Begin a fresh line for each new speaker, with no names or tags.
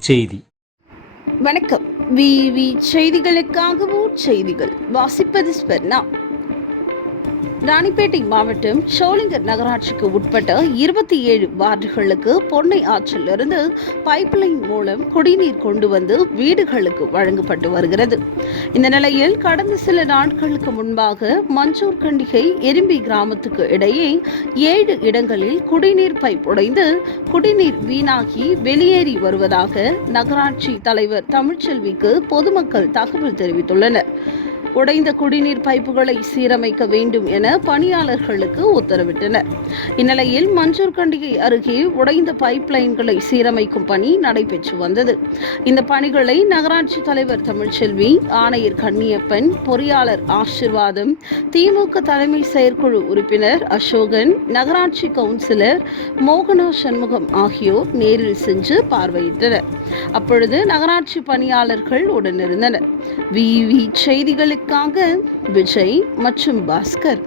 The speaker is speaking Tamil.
செய்தி.
வணக்கம். விவி செய்திகளுக்காகவும் செய்திகள். வாசிப்பது ஸ்பெர்னா ராணிப்பேட்டை மாவட்டம் ஷோலிங்கர் நகராட்சிக்கு உட்பட்ட இருபத்தி ஏழு வார்டுகளுக்கு பொன்னை ஆற்றிலிருந்து பைப்லைன் மூலம் குடிநீர் கொண்டு வந்து வீடுகளுக்கு வழங்கப்பட்டு வருகிறது. இந்த நிலையில் கடந்த சில நாட்களுக்கு முன்பாக மஞ்சூர் கண்டிகை எறும்பி கிராமத்துக்கு இடையே ஏழு இடங்களில் குடிநீர் பைப் உடைந்து குடிநீர் வீணாகி வெளியேறி வருவதாக நகராட்சி தலைவர் தமிழ்ச்செல்விக்கு பொதுமக்கள் தகவல் தெரிவித்துள்ளனர். உடைந்த குடிநீர் பைப்புகளை சீரமைக்க வேண்டும் என பணியாளர்களுக்கு உத்தரவிட்டனர். இந்நிலையில் மஞ்சூர்கண்டிகை அருகே உடைந்த பைப் லைன்களை சீரமைக்கும் பணி நடைபெற்று வந்தது. இந்த பணிகளை நகராட்சி தலைவர் தமிழ்ச்செல்வி ஆணையர் கண்ணியப்பன் பொறியாளர் ஆசிர்வாதம் திமுக தலைமை செயற்குழு உறுப்பினர் அசோகன் நகராட்சி கவுன்சிலர் மோகனா சண்முகம் ஆகியோர் நேரில் சென்று பார்வையிட்டனர். அப்பொழுது நகராட்சி பணியாளர்கள் உடனிருந்தனர். விவி செய்திகளுக்கு செய்திகளுக்காக விஜய் மற்றும் பாஸ்கர்.